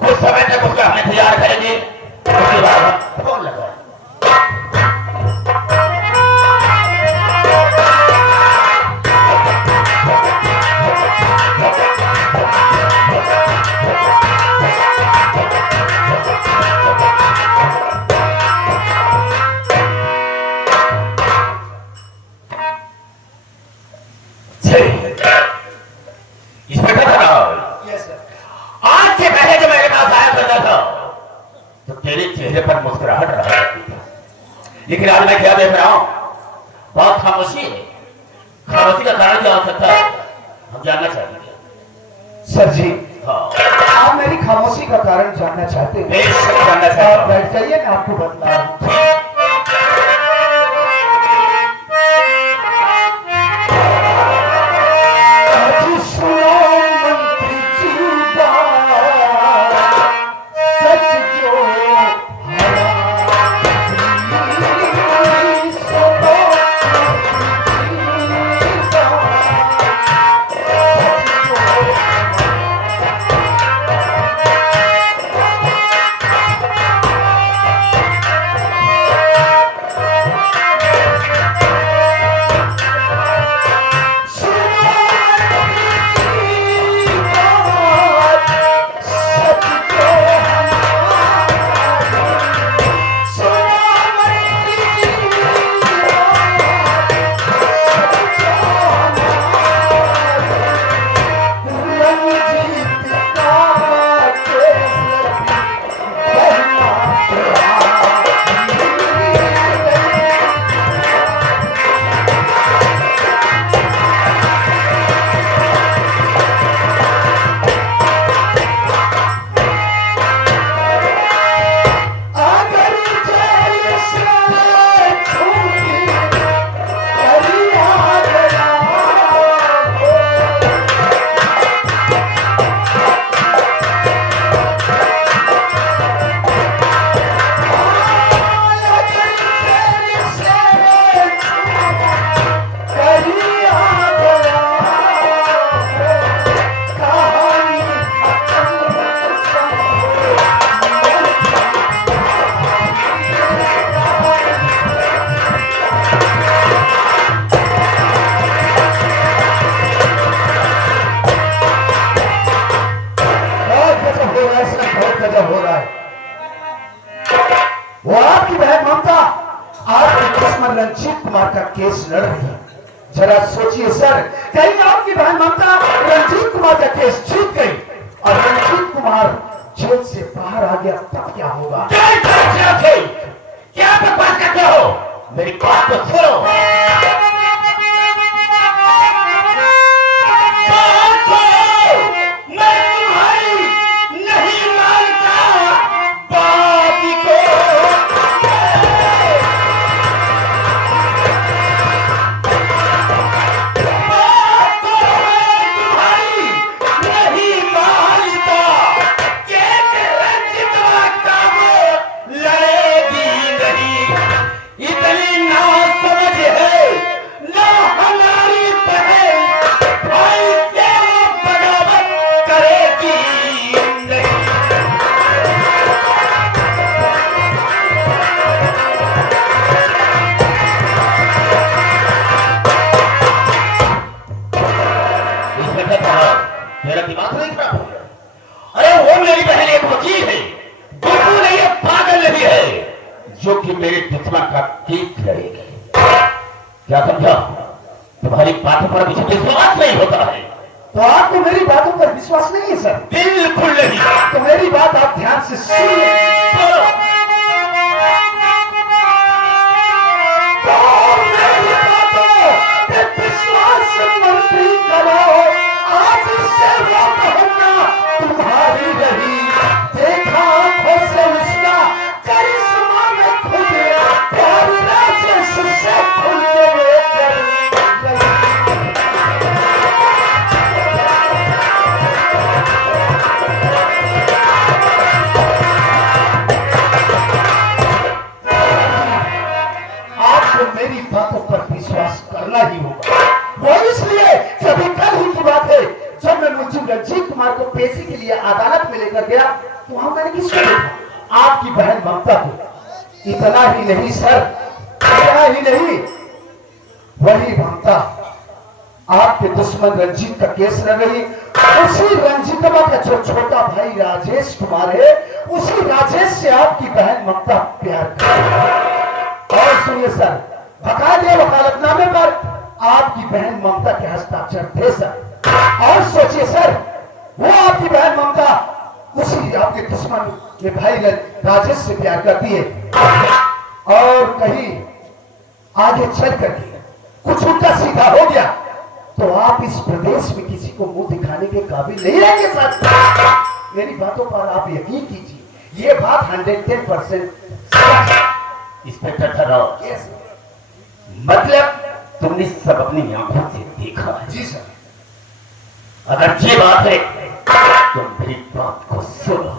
कुछ समय तक उसका हम इंतजार करेंगे, उसके बाद हम फोन लगाएंगे। आज से पहले जब मेरे पास आया करता था तो तेरे चेहरे पर मुस्कुराहट रहा करती थी, लेकिन आज मैं क्या देख रहा हूं, बहुत खामोशी है। खामोशी का कारण क्या हो सकता है, हम जानना चाहेंगे। सर जी, हाँ, आप मेरी खामोशी का कारण जानना चाहते हैं? बेशक जानना आप चाहता हूं। बैठ जाइए, मैं आपको बता रहा हूं। हो रहा है वो आपकी बहन ममता आपके दुश्मन रंजीत कुमार का केस लड़ रही है। जरा सोचिए सर, कहीं आपकी बहन ममता रंजीत कुमार का केस जीत गई और रंजीत कुमार जेल से बाहर आ गया, तब क्या होगा? क्या बकवास करते हो? मेरी बात तो सुनो। मेरा दिमाग नहीं खराब हो गया? अरे वो मेरी बहन एक वकील है, बिल्कुल नहीं है, पागल नहीं है, जो कि मेरे दुश्मन का केस लड़ेगी। क्या समझा? तुम्हारी बातों पर मुझे विश्वास नहीं होता है। तो आपको मेरी बातों पर विश्वास नहीं है सर? बिल्कुल नहीं। तो मेरी बात आप ध्यान से सुनिए। तुम्हारी रही देखा आंखों से उसका करिश्मा में खुद प्यार राजेश से खुल के लेकर आपको मेरी बातों पर विश्वास करना ही होगा। वो इसलिए कि अभी कल ही की बात है, जब मैं मुझे रंजीत कुमार को पेशी के लिए अदालत में लेकर गया तो वहां मैंने किसको देखा? आपकी बहन ममता को। इतना ही नहीं सर, इतना ही नहीं, वही ममता आपके दुश्मन रंजीत का केस लड़ रही, उसी रंजीतवा का जो छोटा भाई राजेश कुमार है, उसी राजेश से आपकी बहन ममता प्यार कर रही है। और सुनिए सर, बकायदे वकालतनामे पर आपकी बहन ममता के हस्ताक्षर थे सर। और सोचिए सर, वो आपकी बहन ममता उसी आपके दुश्मन के भाई राजेश से प्यार करती है, और कहीं आगे चल करके कुछ उल्टा सीधा हो गया तो आप इस प्रदेश में किसी को मुंह दिखाने के काबिल नहीं रहेंगे सर। मेरी बातों पर आप यकीन कीजिए, ये बात 110% इंस्पेक्टर ठहराओ। यस मतलब तुमने सब अपनी आंखों से देखा है? जी सर। अगर ये बात है तो मेरी बात को सुनो।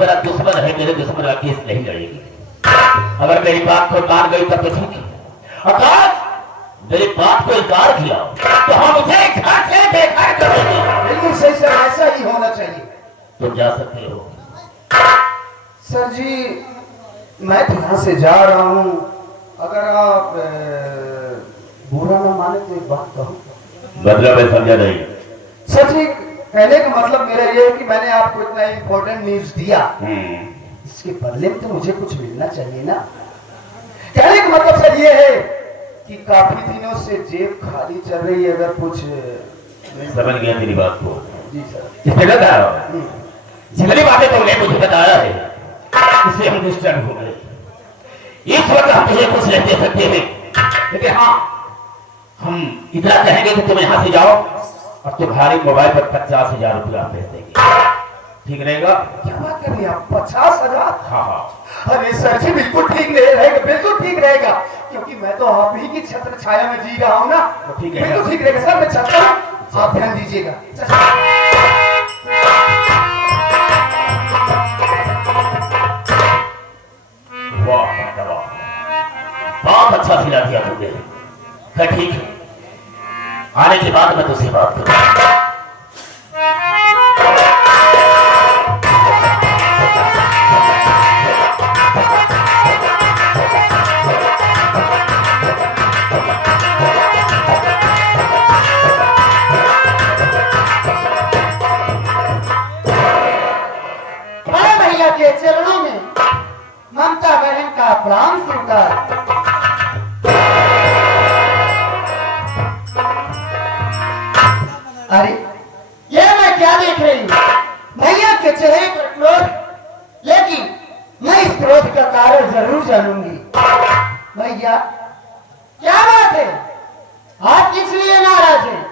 मेरा दुश्मन है, मेरे दुश्मन का केस नहीं लड़ेगी। अगर मेरी बात को मान गई तब तो ठीक है, अगर मेरी बात को इनकार किया तो हम उसे घर से बेघर कर देंगे। बिल्कुल सही सर, ऐसा ही होना चाहिए। तुम जा सकते हो। सर जी, मैं तो यहाँ से जा रहा हूँ, अगर आप बुरा ना माने तो एक बात कहूँ। मतलब मैं समझा नहीं। सर जी, कहने का मतलब मेरा ये है कि मैंने आपको इतना इम्पोर्टेंट न्यूज दिया, इसके बदले में तो मुझे कुछ मिलना चाहिए ना। कहने का मतलब सर ये है कि काफी दिनों से जेब खाली चल रही है, अगर कुछ समझ गया तेरी बात को। जी सर। इससे बता रहा हूँ, जितनी बातें तुमने मुझे बताया है उससे हम डिस्टर्ब हो गए। इस वक्त हम तुझे कुछ नहीं दे सकते हैं, लेकिन हाँ हम इतना कहेंगे कि तुम यहाँ से जाओ और तुम्हारे मोबाइल पर 50,000 रुपया भेज देंगे। ठीक रहेगा? क्या बात कर रही हैं आप? 50,000? हाँ हाँ। अरे सर जी, बिल्कुल ठीक नहीं रहेगा, बिल्कुल ठीक रहेगा, क्योंकि मैं तो आप ही की छत्र छाया में जी रहा हूँ ना। तो ठीक है, बिल्कुल ठीक रहेगा सर, मैं चलता हूँ, आप ध्यान दीजिएगा। वाह वाह, बहुत अच्छा सिला दिया तुमने। ठीक है, आने के बाद मैं तुझसे बात करूंगा। भैया के चरणों में ममता बहन का प्रणाम स्वीकार। अरे ये मैं क्या देख रही हूँ? भैया के चेहरे पर क्रोध, लेकिन मैं इस क्रोध का कारण जरूर जानूंगी। भैया क्या बात है? आप किस लिए नाराज हैं?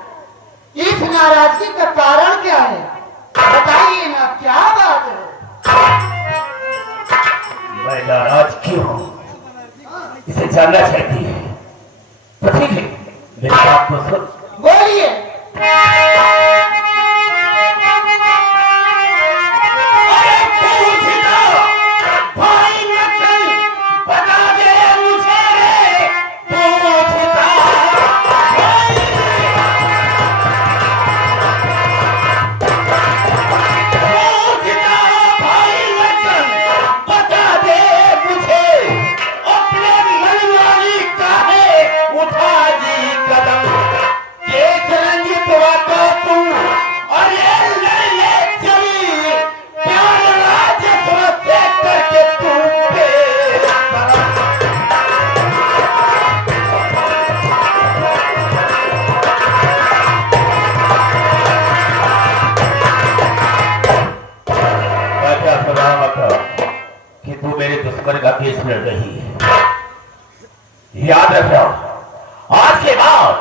इस नाराजगी का कारण क्या है? बताइए ना, क्या बात है? मैं नाराज क्यों हूँ इसे जानना चाहती है, तो ठीक है, मेरी बात को सुन। बोलिए। दुश्मन का केस लड़ रही है। याद रखना, आज के बाद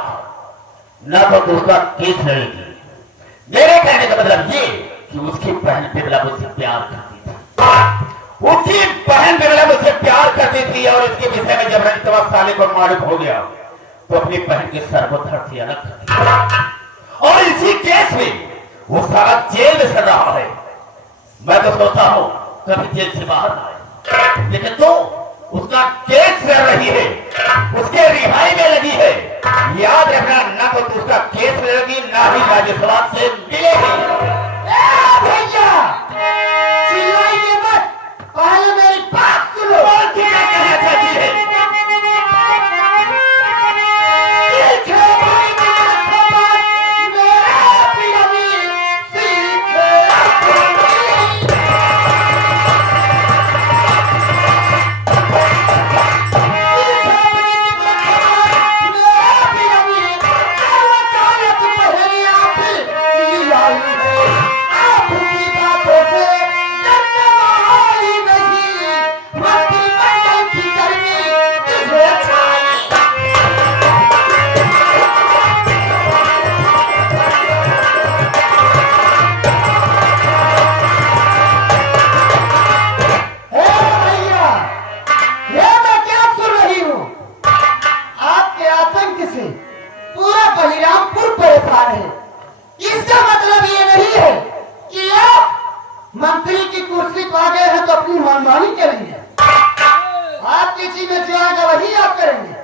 न तो उसका केस लड़ेगी। मेरे कहने का मतलब ये कि उसकी बहन बिमला मुझसे प्यार करती थी, उसकी बहन बिमला मुझसे प्यार करती थी, और इसके विषय में जब रंजितवा साले को मालूम हो गया तो अपनी बहन के सर को धड़ से अलग कर दिया, और इसी केस में वो सारा जेल में सड़ रहा है। मैं तो सोचता हूं कभी जेल से बाहर ना आए, लेकिन तो उसका केस लड़ रही है, उसके रिहाई में लगी है। याद रखना, ना तो उसका केस लड़ेगी, ना ही राज्यसभा से मिलेगी। भैया चिल्लाइए मत, पहले मेरी बात सुनो। क्या कहना चाहती है? मंत्री की कुर्सी पा गए हैं तो अपनी मनमानी करेंगे, आपकी चीज में जो आएगा वही आप करेंगे।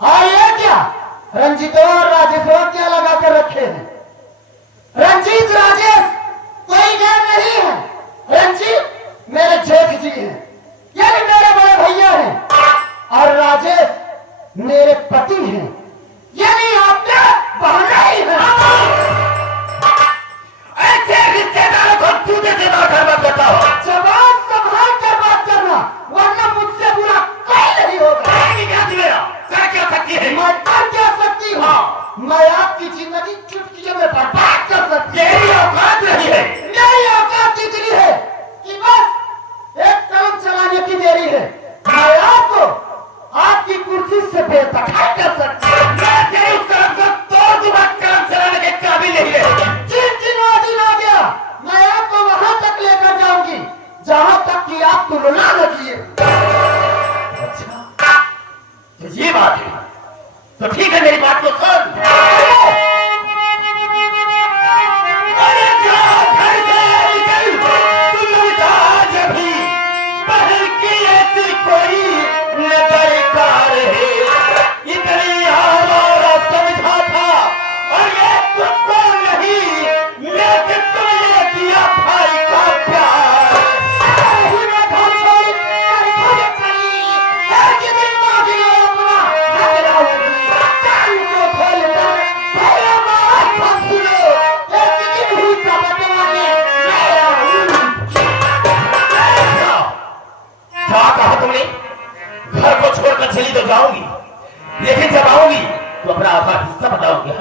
और ये क्या रंजीतो और राजेश्वर क्या लगा कर रखे हैं? रंजीत राजेश कोई गैर नहीं है, रंजीत मेरे जेठ जी हैं, यानी मेरे बड़े भैया हैं, और राजेश मेरे पति हैं, यानी आपके बहना ही है। रिश्तेदारों को जूते से बात करता हो, जवाब संभाल कर बात करना, वरना मुझसे बुरा कोई नहीं होगा। क्या सकती है? मैं कर क्या सकती हूँ? मैं आपकी जिंदगी चुटकियों में बर्बाद कर सकती हूँ। तेरी औकात नहीं है। मेरी औकात इतनी है कि बस एक कदम चलाने की देरी है, मैं आपको आपकी कुर्सी से बेदखल कर सकती हूँ। मैं तेरी उस कदम को तोड़ दूंगा, कदम चलाने के काबिल नहीं है। जिस दिन वो दिन आ गया, मैं आपको वहां तक लेकर जाऊंगी जहां तक कि आप तुलना न किए। अच्छा, तो ये बात है, तो ठीक है, मेरी बात को सुन। अरे जा घर से निकल, तुम आज भी बहन की ऐसी कोई न दरकार है। इतनी आवारा समझा था, और ये तुझको नहीं, लेकिन तुमने दिया भाई का प्यार। क्या कहा तुमने? घर को छोड़कर चली तो जाऊंगी, लेकिन जब आऊंगी तो अपना आधा हिस्सा बताओगे।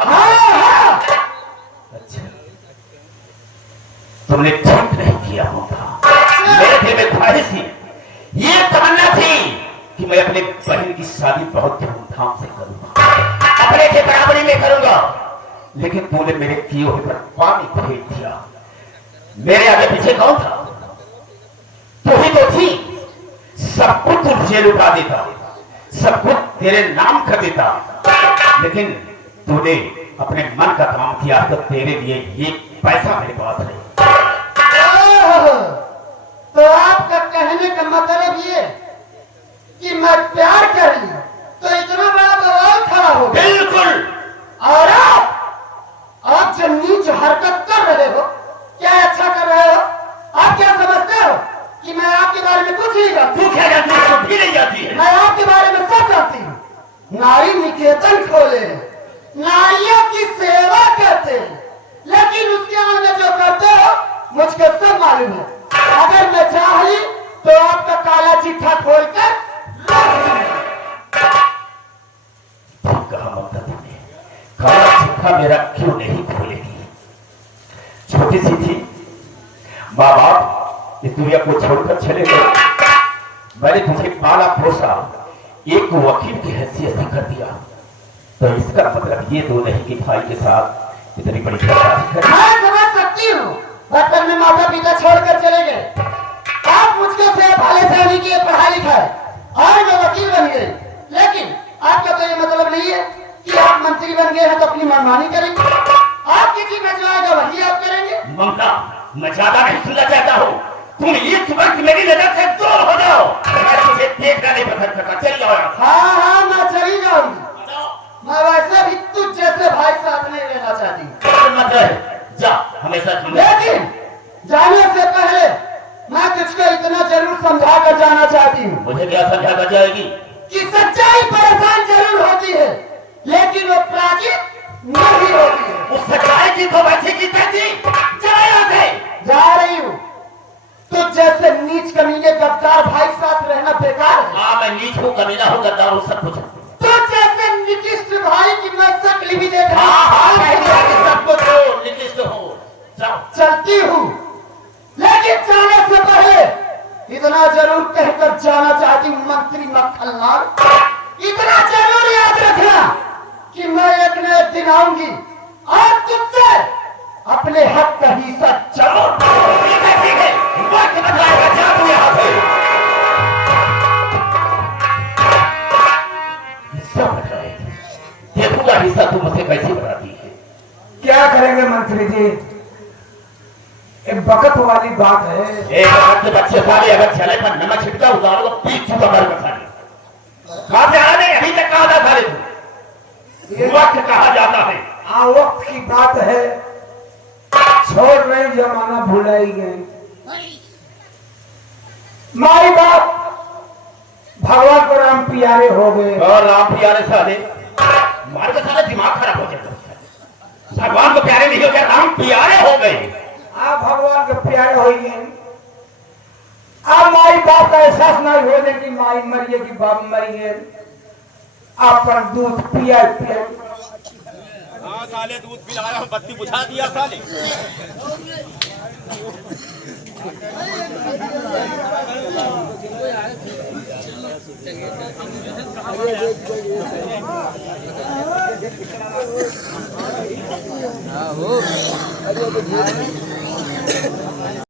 अच्छा, तुमने ठीक नहीं किया होगा। मेरे दिल में ख्वाहिश थी, ये तमन्ना थी कि मैं अपने बहन की शादी बहुत धूमधाम से करूंगा, अपने के बराबरी में करूंगा, लेकिन तूने मेरे किए हुए पर पानी फेर दिया। मेरे आगे पीछे कौन था? तू ही तो थी। सब कुछ तू जेल उठा देता, सब कुछ तेरे नाम कर देता, लेकिन तूने अपने मन का काम किया, तो तेरे लिए ये पैसा मेरे पास है। तो आपका कहने का मतलब ये कि मैं प्यार कर ली तो इतना बड़ा बवाल खड़ा हो गया? बिल्कुल। और आप जो नीच हरकत कर रहे हो, क्या अच्छा कर रहे हो? आप क्या समझते हो कि मैं आपके बारे में कुछ नहीं जानती? तू क्या जानती है? तू भी नहीं जानती है। मैं आपके बारे में सब जानती हूँ। नारी निकेतन खोले, नारियों की सेवा करते हैं, लेकिन उसके आगे जो करते हो मुझको सब मालूम है। अगर मैं चाही तो आपका काला चिट्ठा खोलकर कहा ममता तुमने, काला चिट्ठा मेरा क्यों नहीं खोलेगी? छोटी सी थी, माँ बाप इस दुनिया को छोड़कर चले गए, मैंने तुझे पाला पोसा, एक वकील की हैसियत से कर दिया, तो इसका मतलब ये तो नहीं कि भाई के साथ इतनी बड़ी शादी कर। मैं समझ सकती हूँ, बचपन में माता पिता छोड़कर चले गए, आप मुझको से भाले से नहीं किए पढ़ाई लिखाई और मैं वकील बन गई, लेकिन आपका तो ये मतलब नहीं है कि आप मंत्री बन गए हैं तो अपनी मनमानी करेंगे। आपकी जी में जो आएगा वही आप करेंगे। ममता, मैं ज्यादा नहीं सुनना चाहता हूँ, तुम ये सुबह की मेरी नजर से दूर हो जाओ, मैं तुझे देखना नहीं पसंद करता, चल जाओ यहाँ से। हाँ हाँ मैं चली जाऊंगी, मैं वैसे भी तुझ जैसे भाई साथ नहीं रहना चाहती, मत रहे, जा हमेशा लेकिन जाने से पहले मैं तुझको इतना जरूर समझा कर जाना चाहती हूँ। मुझे क्या समझा कर जाएगी कि सच्चाई परेशान जरूर होती है, लेकिन वो प्राचित नहीं होती है। उस सच्चाई की तो वैसी की तैसी, चला यहाँ से। जा रही हूँ, तुझ जैसे नीच कमीने गद्दार भाई साथ रहना बेकार है। हाँ मैं नीच हूँ, कमीना हूँ, गद्दार हूँ, सब कुछ। तुझ जैसे निकृष्ट भाई की मैं शक्ल भी देख सब कुछ हो, निकृष्ट हो, जाओ। चलती हूँ, लेकिन जाने से पहले इतना जरूर कहकर जाना चाहती हूँ मंत्री मक्खनलाल, इतना जरूर याद रखना कि मैं एक न एक दिन आऊंगी और तुझसे अपने हक का हिस्सा जरूर। ठीक है, वक्त बताएगा, जा तू यहाँ से। हिस्सा बताएगी, देखूंगा हिस्सा तू मुझे कैसे बताती है। क्या करेंगे मंत्री जी, एक वक्त वाली बात है। एक वक्त के बच्चे साले अगर चले पर नमक छिटका उतारो तो पीठ छूटा मार बता कहां से आने अभी तक कहा था साले तू, वक्त कहा जाता है। हाँ वक्त की बात है, छोड़ रहे जमाना भुलाई गए। माई बाप भगवान को राम प्यारे हो गए, और राम प्यारे साले मार के साले दिमाग खराब हो जाता है। भगवान को प्यारे नहीं हो गया, राम प्यारे हो गए। आप भगवान के प्यारे हो गए, आप माई बाप का एहसास नहीं हो गया कि माई मरिए कि बाप मरिए, आप पर दूध पिया पिया। हाँ साले दूध पिलाया, बत्ती बुझा दिया साले। हो